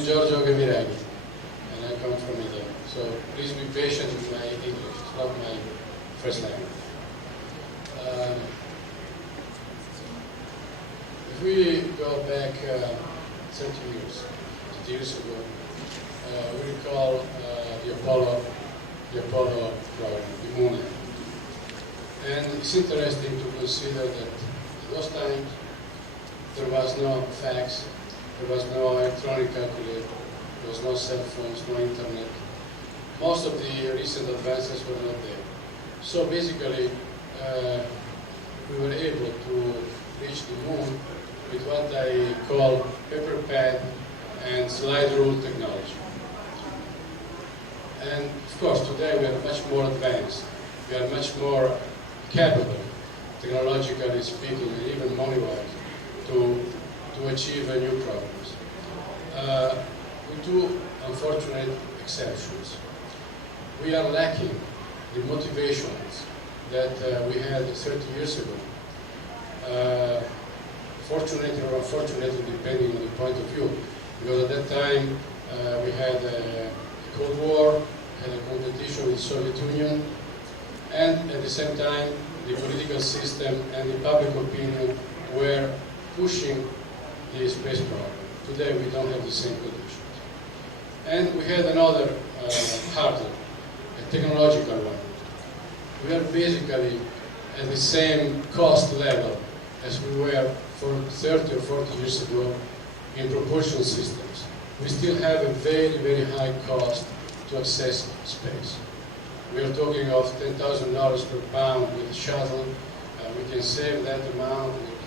is Giorgio Gaviraghi, and I come from Italy. So please be patient with my English. It's not my first language. If we go back 30 years ago, we recall the Apollo program, the moon. And it's interesting to consider that at those times there was no fax, there was no electronic calculator, there was no cell phones, no internet. Most of the recent advances were not there. So basically, we were able to reach the moon with what I call paper pad and slide rule technology. And of course, today we are much more advanced. We are much more capable, technologically speaking, and even money-wise, to achieve new progress. With two unfortunate exceptions. We are lacking the motivations that we had 30 years ago. Fortunately or unfortunately, depending on the point of view, because at that time we had a Cold War, had a competition with the Soviet Union, and at the same time the political system and the public opinion were pushing the space program. Today we don't have the same conditions. And we had another hurdle, a technological one. We are basically at the same cost level as we were for 30 or 40 years ago in propulsion systems. We still have a very, very high cost to access space. We are talking of $10,000 per pound with the shuttle. We can save that amount with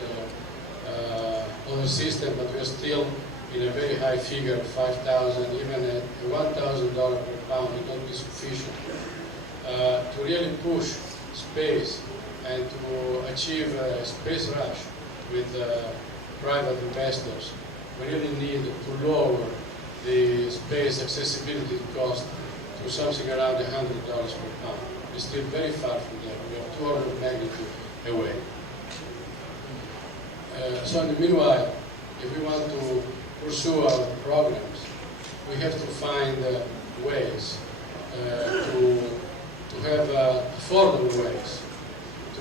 other systems, but we are still in a very high figure of 5,000, even at $1,000 per pound would not be sufficient. To really push space and to achieve a space rush with private investors, we really need to lower the space accessibility cost to something around $100 per pound. We're still very far from that. We are 2 orders of magnitude away. So in the meanwhile, if we want to pursue our programs, we have to find ways to have affordable ways,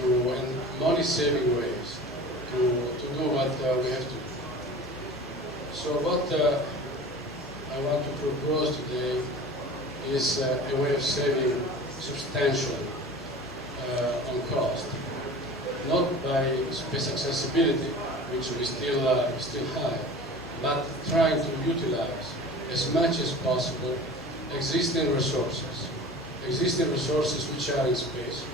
and money-saving ways to do what we have to do. So what I want to propose today is a way of saving substantially on cost, not by space accessibility, which we still high, but trying to utilize as much as possible existing resources which are in space,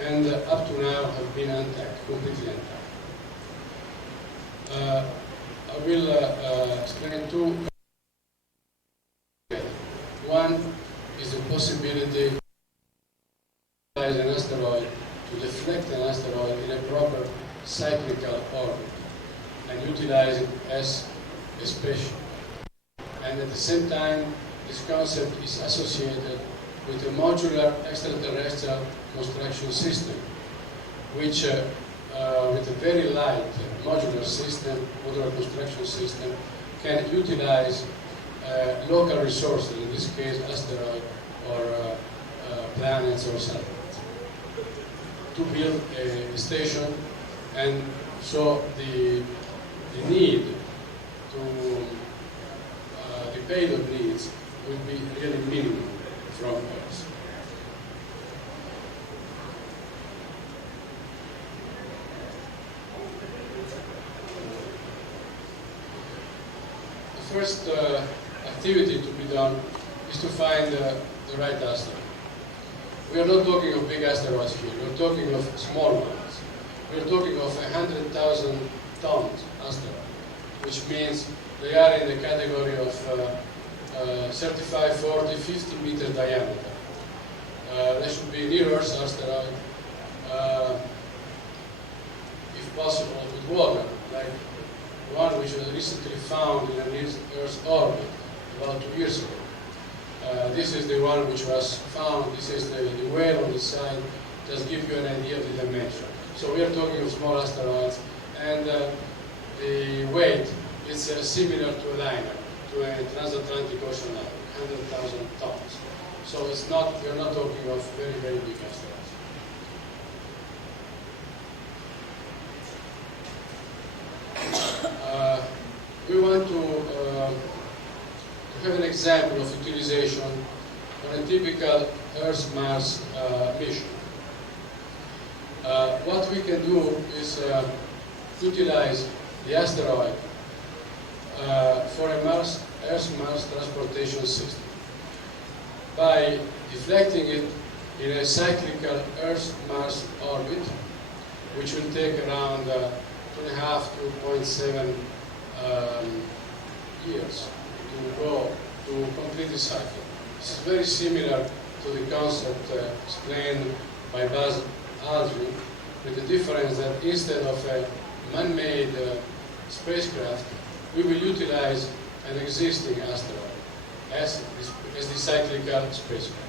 and up to now have been untapped, completely untapped. I will explain two. One is the possibility to utilize an asteroid, to deflect an asteroid in a proper cyclical orbit and utilize it as a spaceship. And at the same time, this concept is associated with a modular extraterrestrial construction system, which with a very light modular construction system, can utilize local resources, in this case asteroid or planets or satellites, to build a station, and so the need to the payload needs will be really minimal from Earth. The first activity to be done is to find the right asteroid. We are not talking of big asteroids here, we are talking of small ones. We are talking of 100,000 tons asteroid, which means they are in the category of 35, 40, 50 meter diameter. They should be near-Earth asteroid, if possible with water, like one which was recently found in an Earth orbit about 2 years ago. This is the one which was found, this is the whale on the side, just give you an idea of the dimension. So we are talking of small asteroids, and the weight is similar to a liner, to a transatlantic ocean line, 100,000 tons. So it's not, we're not talking of very, very big asteroids. We want to have an example of utilization on a typical Earth-Mars mission. What we can do is utilize the asteroid for a Earth-Mars transportation system by deflecting it in a cyclical Earth-Mars orbit, which will take around 2.5 to 0.7 years to go to complete the cycle. This is very similar to the concept explained by Buzz Aldrin, with the difference that instead of a man-made spacecraft, we will utilize an existing asteroid as the cyclical spacecraft.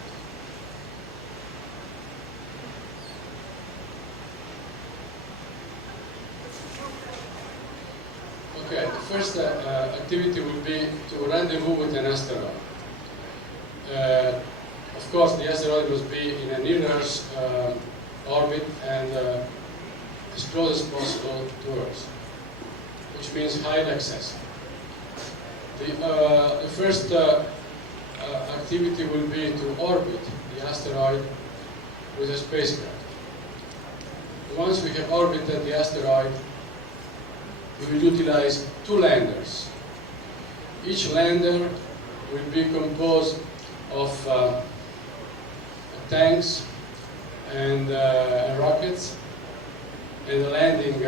Okay, the first activity will be to rendezvous with an asteroid. Of course, the asteroid must be in a near-Earth orbit and as close as possible to Earth, which means highly accessible. The first activity will be to orbit the asteroid with a spacecraft. Once we have orbited the asteroid, we will utilize 2 landers. Each lander will be composed of tanks and rockets and the landing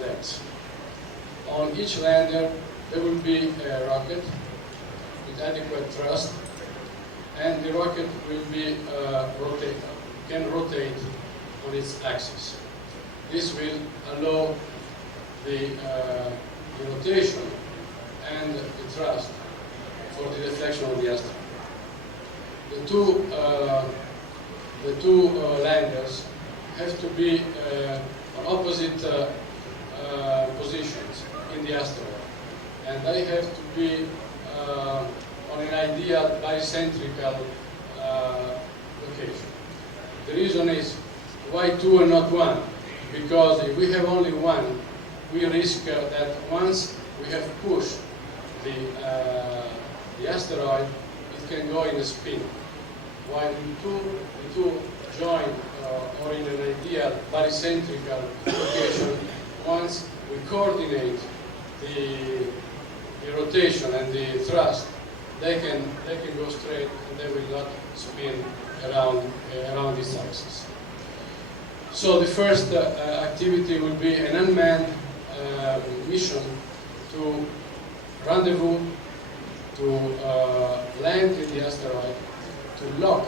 legs. On each lander there will be a rocket with adequate thrust, and the rocket will be can rotate on its axis. This will allow the rotation and the thrust for the deflection of the asteroid. The two landers have to be on opposite positions in the asteroid, and they have to be on an ideal bicentrical location. The reason is why 2 and not 1? Because if we have only 1, we risk that once we have pushed the asteroid, it can go in a spin. While the two join or in an ideal barycentrical location, once we coordinate the rotation and the thrust, they can go straight and they will not spin around this axis. So the first activity will be an unmanned mission to rendezvous, to land in the asteroid, to lock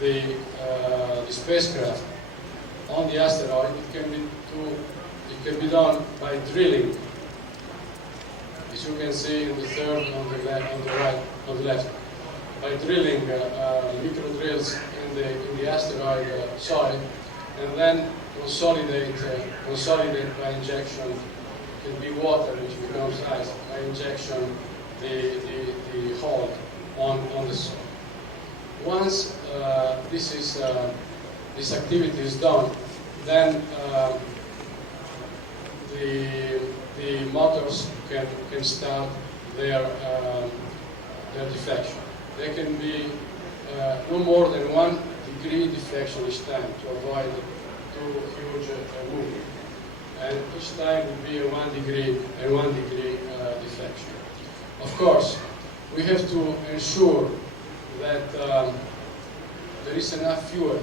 the spacecraft on the asteroid. It can be done by drilling, as you can see in the third on the left, by drilling micro drills in the asteroid soil, and then consolidate by injection. It can be water which becomes ice by injection the hole on the soil. Once this activity is done, then the motors can start their deflection. They can be no more than 1 degree deflection each time to avoid too huge movement. And each time will be a 1 degree deflection. Of course, we have to ensure that there is enough fuel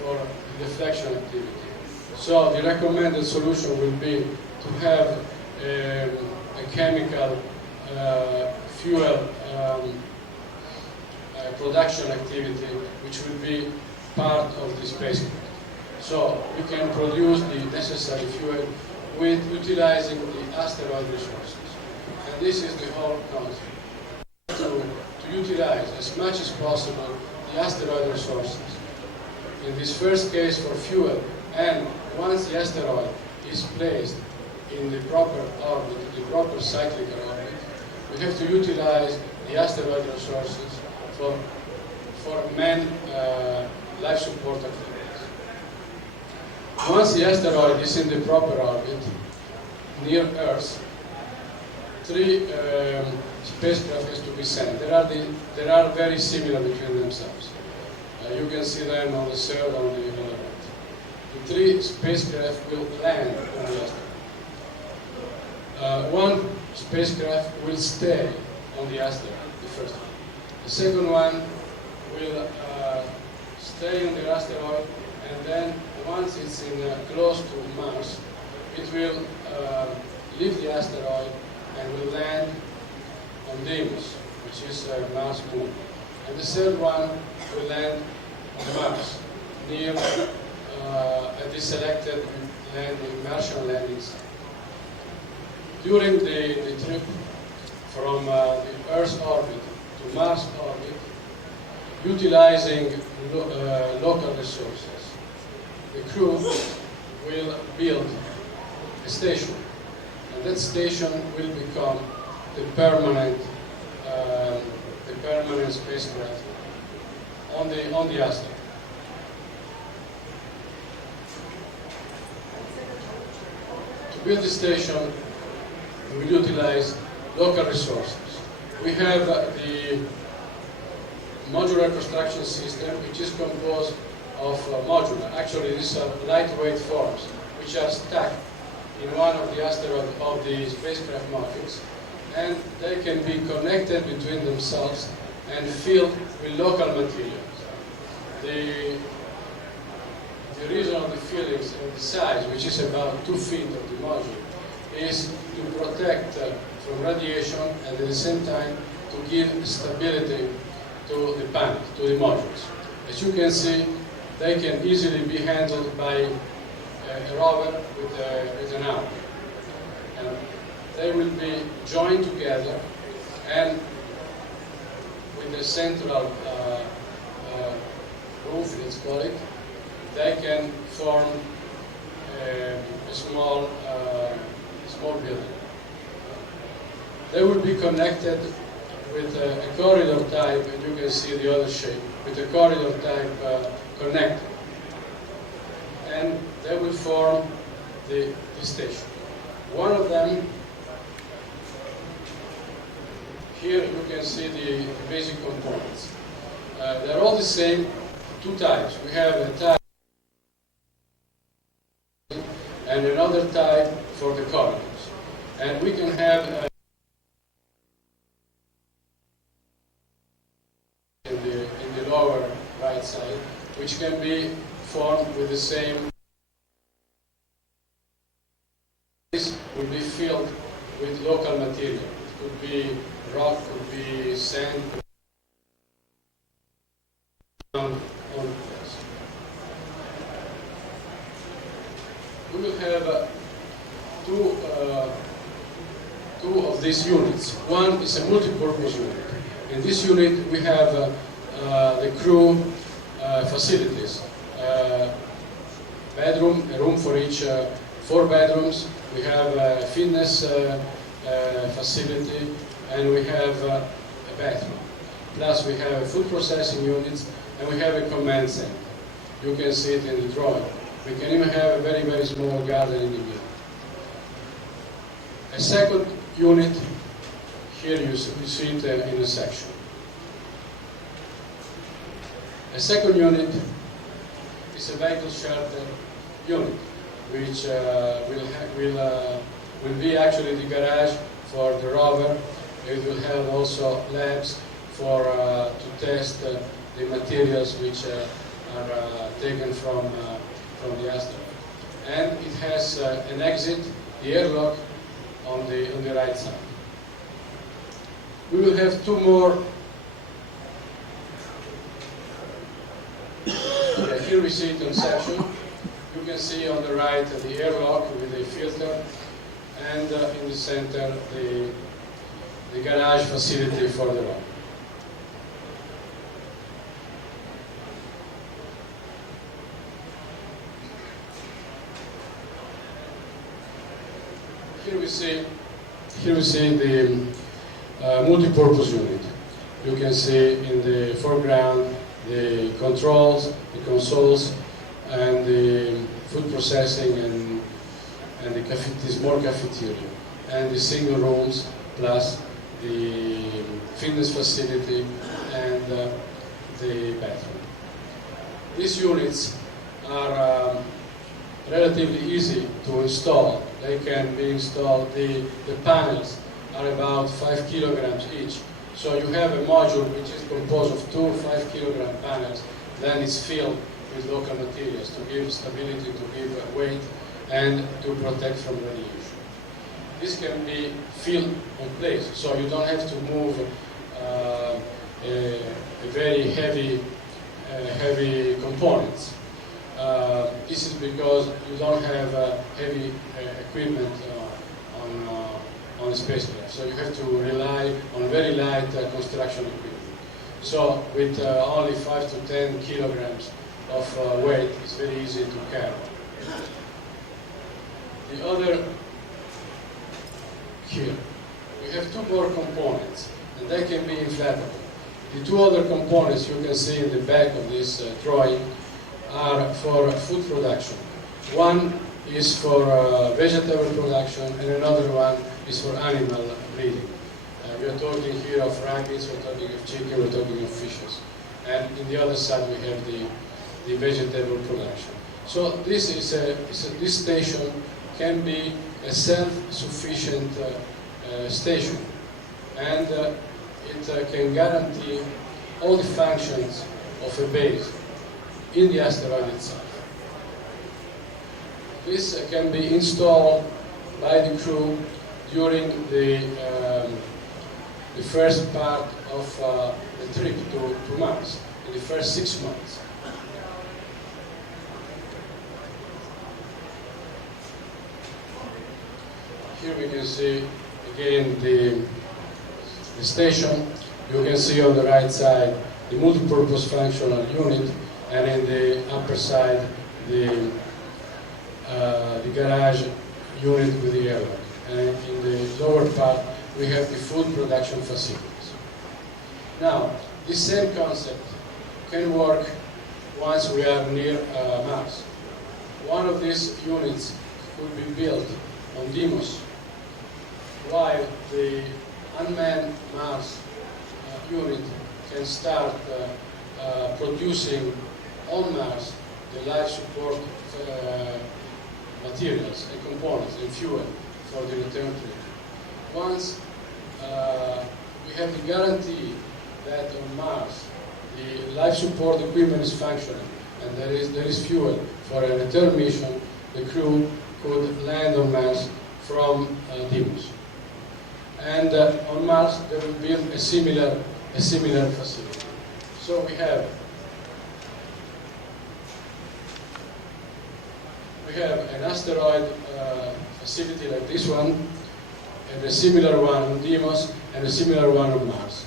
for the deflection activity. So the recommended solution will be to have a chemical fuel production activity, which will be part of the spacecraft. So we can produce the necessary fuel with utilizing the asteroid resources. And this is the whole concept. To utilize as much as possible the asteroid resources. In this first case for fuel, and once the asteroid is placed in the proper orbit, the proper cyclical orbit, we have to utilize the asteroid resources for man life support activities. Once the asteroid is in the proper orbit, near Earth, 3 spacecraft has to be sent. They are very similar between themselves. You can see them on the third on the right. The 3 spacecraft will land on the asteroid. 1 spacecraft will stay on the asteroid, the first one. The second one will stay on the asteroid, and then once it's close to Mars, it will leave the asteroid and will land on Deimos, which is Mars' moon. And the third one will land on Mars, near at the selected Martian landing site. During the trip from the Earth's orbit to Mars' orbit, utilizing local resources, the crew will build a station, and that station will become the permanent spacecraft on the asteroid. To build the station, we will utilize local resources. We have the modular construction system, which is composed of modular. Actually, these are lightweight forms, which are stacked in one of the asteroid of the spacecraft modules, and they can be connected between themselves and filled with local materials. The reason of the fillings and the size, which is about 2 feet of the module, is to protect from radiation and at the same time to give stability to the panel, to the modules. As you can see, they can easily be handled by a rover with an arm. And they will be joined together, and with the central roof, let's call it, they can form a small building. They will be connected with a corridor type, and you can see the other shape, with a corridor type connector. And they will form the station. One of them, here you can see the basic components. They're all the same, 2 types. We have a type and another type for the corridors. And we can have in the lower right side, which can be formed with the same. This will be filled with local material. It could be rock, could be sand, on place. We will have two of these units. One is a multi-purpose unit. In this unit, we have the crew facilities. Bedroom, a room for each, 4 bedrooms. We have a fitness facility, and we have a bathroom. Plus, we have food processing units, and we have a command center. You can see it in the drawing. We can even have a very, very small garden in the middle. A second unit, here you see it in a section. A second unit is a vehicle shelter unit, which will be actually the garage for the rover. It will have also labs for to test the materials which are taken from the asteroid. And it has an exit, the airlock, on the right side. We will have 2 more. Here we see it in section. You can see on the right the airlock with a filter, and in the center the garage facility for the rover. here we see the multi-purpose unit. You can see in the foreground the controls, the consoles, and the food processing and the small cafeteria, and the single rooms plus the fitness facility and the bathroom. These units are relatively easy to install. They can be installed, the panels are about 5 kilograms each. So you have a module which is composed of 2 5-kilogram panels, then it's filled with local materials to give stability, to give weight, and to protect from radiation. This can be filled in place, so you don't have to move a very heavy components. This is because you don't have heavy equipment on the spacecraft, so you have to rely on very light construction equipment. So with only 5 to 10 kilograms of weight, it's very easy to carry. The other, here, we have 2 more components, and they can be inflatable. The 2 other components you can see in the back of this drawing are for food production. One is for vegetable production, and another one is for animal breeding. We are talking here of rabbits, we're talking of chicken, we're talking of fishes. And in the other side we have the vegetable production. So this this station can be a self-sufficient station, and it can guarantee all the functions of a base in the asteroid itself. This can be installed by the crew during the first part of the trip to Mars, in the first 6 months. Here we can see again the station. You can see on the right side the multi-purpose functional unit, and in the upper side the garage unit with the airlock. And in the lower part we have the food production facilities. Now, this same concept can work once we are near Mars. One of these units could be built on Deimos, while the unmanned Mars unit can start producing on Mars the life support materials and components and fuel for the return trip. Once we have the guarantee that on Mars the life support equipment is functioning and there is fuel for a return mission, the crew could land on Mars from Deimos. And on Mars they will build a similar facility. So we have an asteroid facility like this one, and a similar one on Deimos, and a similar one on Mars.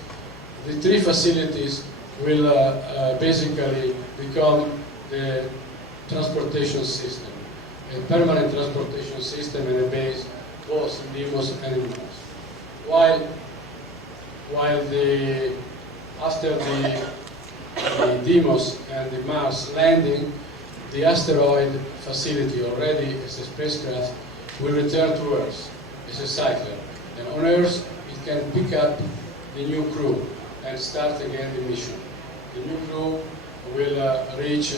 The 3 facilities will basically become the transportation system, a permanent transportation system and a base both in Deimos and in Mars. While after the Deimos and the Mars landing, the asteroid facility already as a spacecraft will return to Earth as a cycler. And on Earth, it can pick up the new crew and start again the mission. The new crew will reach,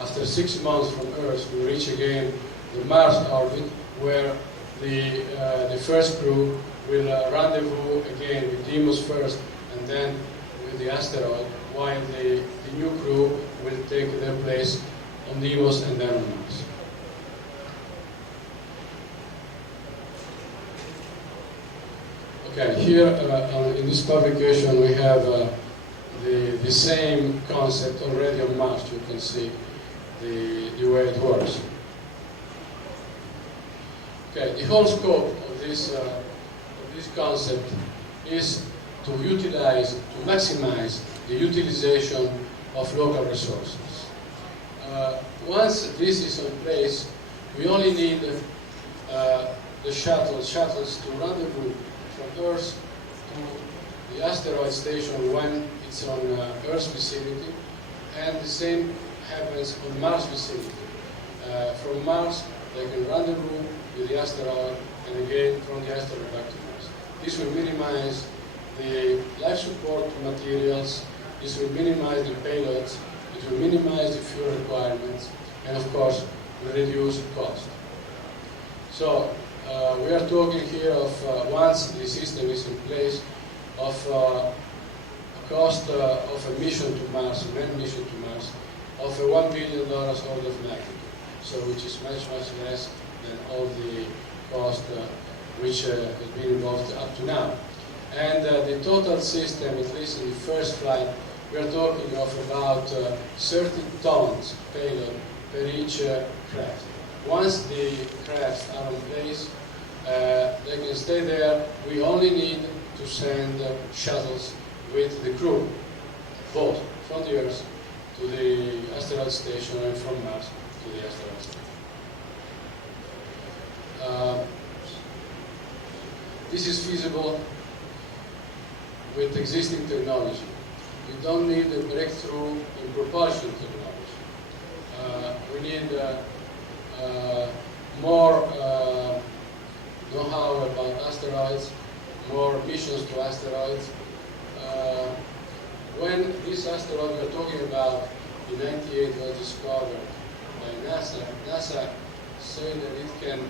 after 6 months from Earth, will reach again the Mars orbit, where the first crew will rendezvous again with Deimos first and then with the asteroid, while the new crew will take their place on Deimos and then on Mars. Okay, here in this publication we have the same concept already on Mars. You can see the way it works. Okay, the whole scope of this concept is to utilize, to maximize the utilization of local resources. Once this is in place, we only need the shuttles to rendezvous from Earth to the asteroid station when it's on Earth's vicinity, and the same happens on Mars vicinity. From Mars, they can rendezvous with the asteroid, and again from the asteroid back to Mars. This will minimize the life support materials, this will minimize the payloads, it will minimize the fuel requirements, and of course, will reduce cost. So, we are talking here of, once the system is in place, of a cost of a mission to Mars, a manned mission to Mars, of a $1 billion order of magnitude. So, which is much, much less than all the cost which has been involved up to now. And the total system, at least in the first flight, we are talking of about 30 tons payload per each craft. Once the crafts are in place, they can stay there. We only need to send shuttles with the crew, both from the Earth to the asteroid station and from Mars to the asteroid station. This is feasible with existing technology. We don't need a breakthrough in propulsion technology. We need more know-how about asteroids, more missions to asteroids. When this asteroid we're talking about in '98 was discovered by NASA, NASA said that it can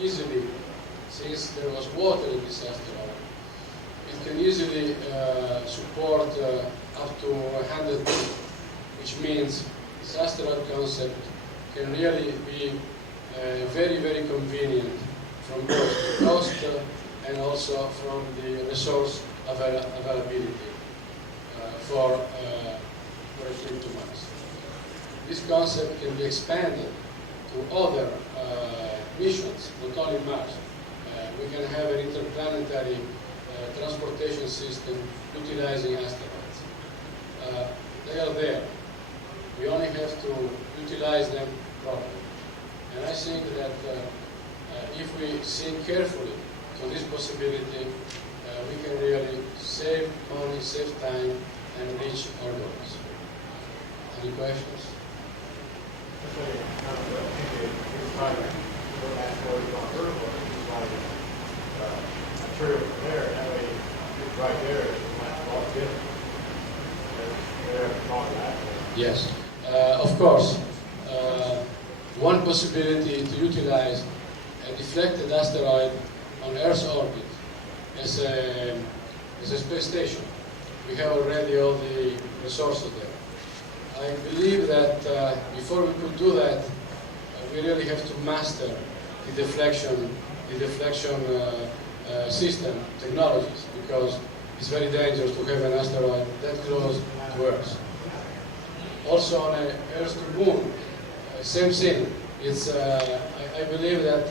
easily, since there was water in this asteroid, it can easily support up to 100 people, which means this asteroid concept can really be very, very convenient from both cost and also from the resource availability for a trip to Mars. This concept can be expanded to other missions, not only Mars. We can have an interplanetary transportation system utilizing asteroids. They are there. We only have to utilize them properly. And I think that if we think carefully to this possibility, we can really save money, save time, and reach our goals. Any questions? Yes, of course. One possibility to utilize a deflected asteroid on Earth's orbit as a space station. We have already all the resources there. I believe that before we could do that, we really have to master the deflection system technologies, because it's very dangerous to have an asteroid that close to Earth. Also on an Earth to Moon, same thing. It's I believe that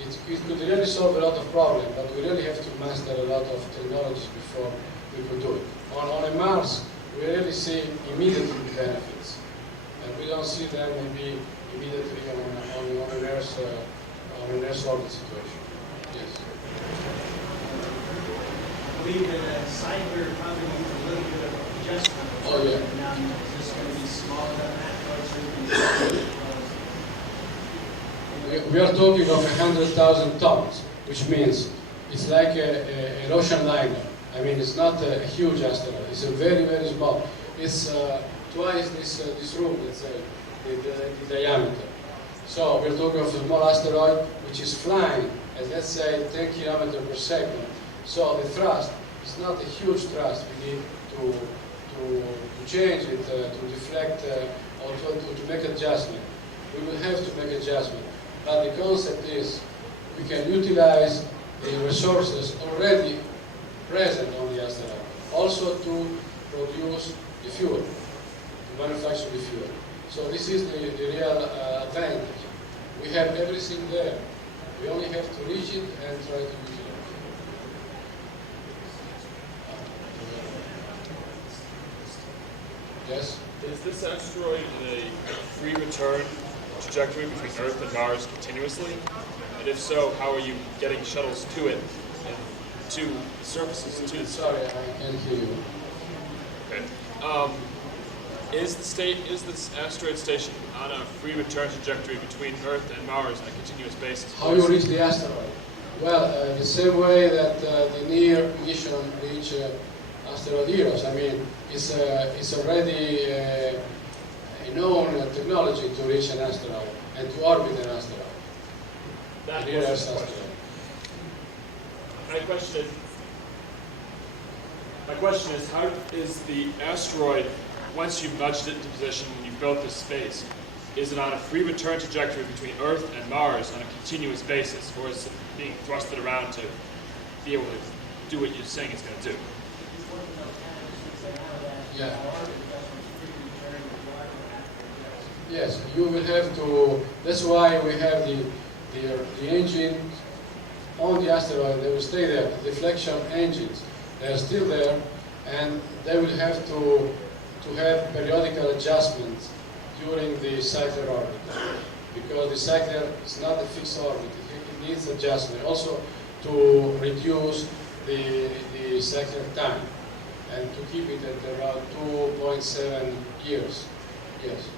it could really solve a lot of problems, but we really have to master a lot of technologies before we could do it. On a Mars, we really see immediate benefits, and we don't see them maybe immediately on an Earth orbit situation. Yes. I believe that Cyber probably needs a little bit of adjustment. Oh yeah. Now, is this going to be smaller than that? We are talking of 100,000 tons, which means it's like an ocean liner. I mean, it's not a huge asteroid. It's a very, very small. It's twice this room, let's say, the diameter. So we're talking of a small asteroid which is flying at, let's say, 10 kilometers per second. So the thrust is not a huge thrust. We need to change it, to deflect, or to make adjustment. We will have to make adjustment. But the concept is we can utilize the resources already present on the asteroid, also to produce the fuel, to manufacture the fuel. So this is the real advantage. We have everything there. We only have to reach it and try to utilize it. Yes? Is this asteroid a free return trajectory between Earth and Mars continuously? And if so, how are you getting shuttles to it and to the surfaces to the Sorry, I can't hear you. Okay. Is this asteroid station on a free return trajectory between Earth and Mars on a continuous basis? How you reach the asteroid? Well, the same way that the near mission reach asteroid Eros. I mean, it's already a known technology to reach an asteroid and to orbit an asteroid. That Near was Earth's the asteroid. question. My question is, how is the asteroid, once you've nudged it into position and you've built this space, is it on a free return trajectory between Earth and Mars on a continuous basis, or is it being thrusted around to be able to do what you're saying it's going to do? Yeah. Yes, you will have to. That's why we have the engine on the asteroid. They will stay there. The deflection engines, they are still there, and they will have to have periodical adjustments during the cycler orbit, because the cycler is not a fixed orbit. It needs adjustment also to reduce the cycler time and to keep it at about 2.7 years. Yes.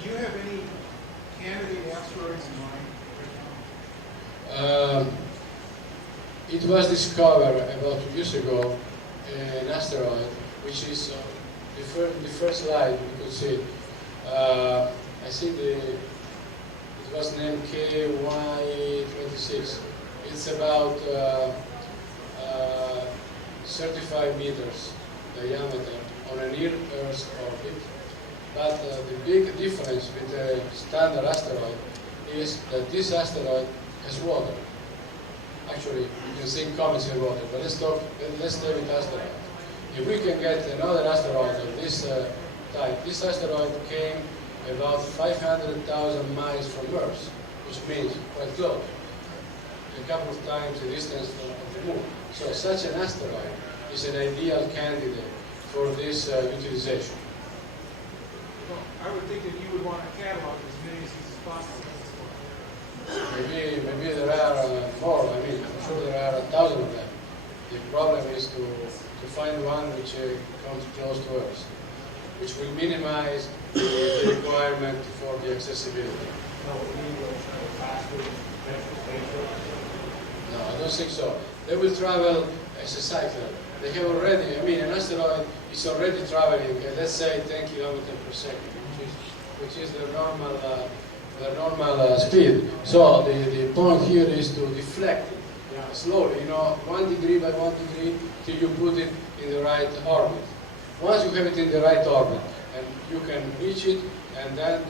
Do you have any candidate asteroids in mind? It was discovered about 2 years ago, an asteroid, which is the first slide you could see. I think it was named KY26. It's about 35 meters diameter on a near-Earth orbit. But the big difference with a standard asteroid is that this asteroid has water. Actually, you can think comets have water, but let's stay with asteroid. If we can get another asteroid of this type, this asteroid came about 500,000 miles from Earth, which means quite close, a couple of times the distance of the Moon. So such an asteroid is an ideal candidate for this utilization. Well, I would think that you would want to catalog as many of these as possible. Maybe there are more. I mean, I'm sure there are 1,000 of them. The problem is to find one which comes close to Earth, which will minimize the requirement for the accessibility. No, I don't think so. They will travel as a cycler. They have already, I mean, an asteroid is already traveling, let's say 10 kilometers per second, which is the normal speed. So the point here is to deflect it slowly, 1 degree by 1 degree till you put it in the right orbit. Once you have it in the right orbit, and you can reach it, and then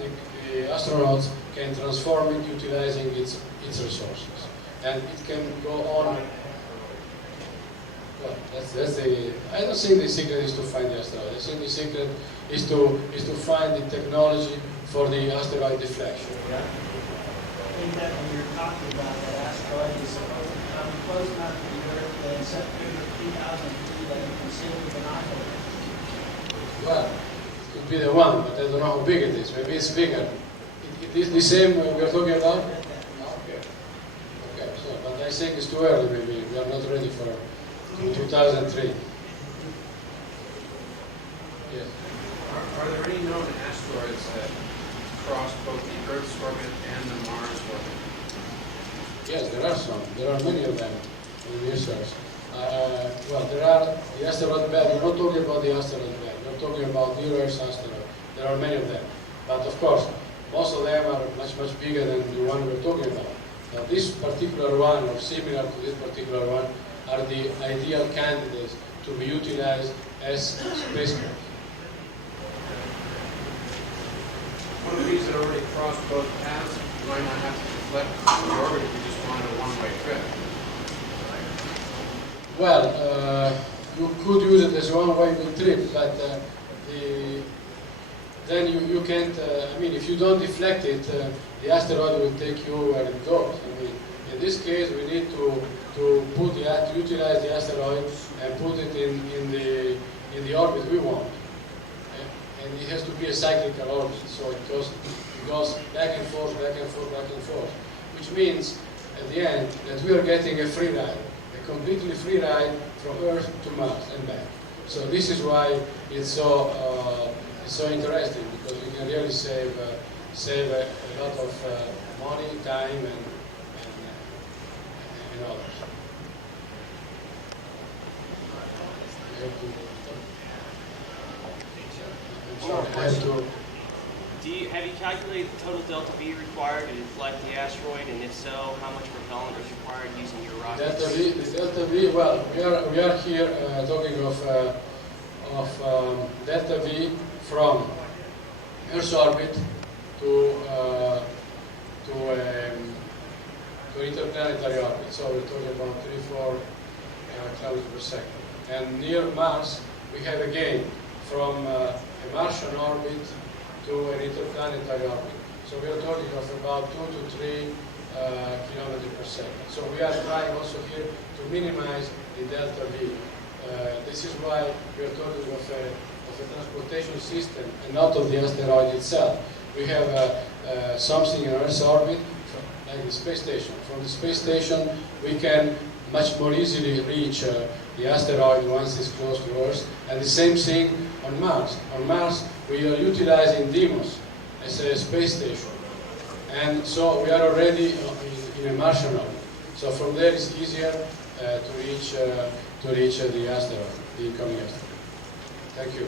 the astronauts can transform it utilizing its resources. And it can go on. Well, that's the. I don't think the secret is to find the asteroid. I think the secret is to find the technology for the asteroid deflection. Yeah. I think that when you're talking about that asteroid is supposed to come close enough to the Earth that in September 2003 that you can see with binoculars. Well, it could be the one, but I don't know how big it is. Maybe it's bigger. It is the same we are talking about? Okay. Okay, so, but I think it's too early maybe. We are not ready for 2003. Yes. Are there any known asteroids that cross both the Earth's orbit and the Mars orbit? Yes, there are some. There are many of them in research. Well, there are the asteroid belt. We're not talking about the asteroid belt. We're talking about near-Earth asteroid. There are many of them. But of course, most of them are much, much bigger than the one we're talking about. Now, this particular one, or similar to this particular one, are the ideal candidates to be utilized as spacecraft. One of these that already crossed both paths, you might not have to deflect the orbit if you just wanted a one-way trip. Well, you could use it as one-way trip, but then you can't, I mean, if you don't deflect it, the asteroid will take you where it goes. I mean, in this case, we need to utilize the asteroid and put it in the orbit we want. And it has to be a cyclical orbit, so it goes back and forth, back and forth, back and forth. Which means at the end that we are getting a free ride, a completely free ride from Earth to Mars and back. So this is why it's so interesting, because you can really save a lot of money, time, and others. Have you calculated the total delta V required to deflect the asteroid, and if so, how much propellant is required using your rockets? Delta V. Well, we are here talking of delta V from Earth's orbit to interplanetary orbit. So we're talking about 3-4 kilometers per second. And near Mars, we have again from a Martian orbit to an interplanetary orbit. So we are talking of about 2 to 3 kilometers per second. So we are trying also here to minimize the delta V. This is why we are talking of a transportation system and not of the asteroid itself. We have something in Earth's orbit, like the space station. From the space station, we can much more easily reach the asteroid once it's close to Earth. And the same thing on Mars. On Mars, we are utilizing Deimos as a space station. And so we are already in a Martian orbit. So from there it's easier to reach the asteroid, the incoming asteroid. Thank you.